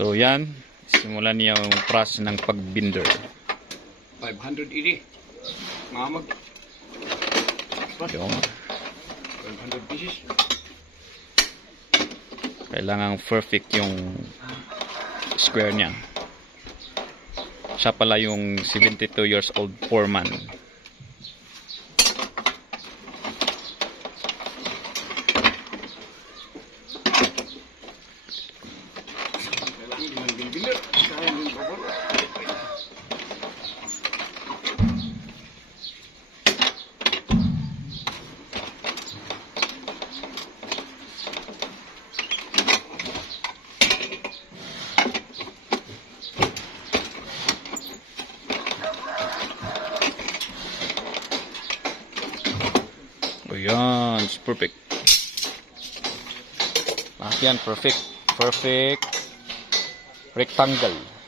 So yan, simulan niya yung process ng pagbinder. 580. Mamag. Yung 500 pieces. kailangang perfect yung square niya. Siya pala yung 72 years old foreman. Kailangan din bilbil. Kailangan din bawal. Ayan, it's perfect. Yan, perfect. Perfect rectangle.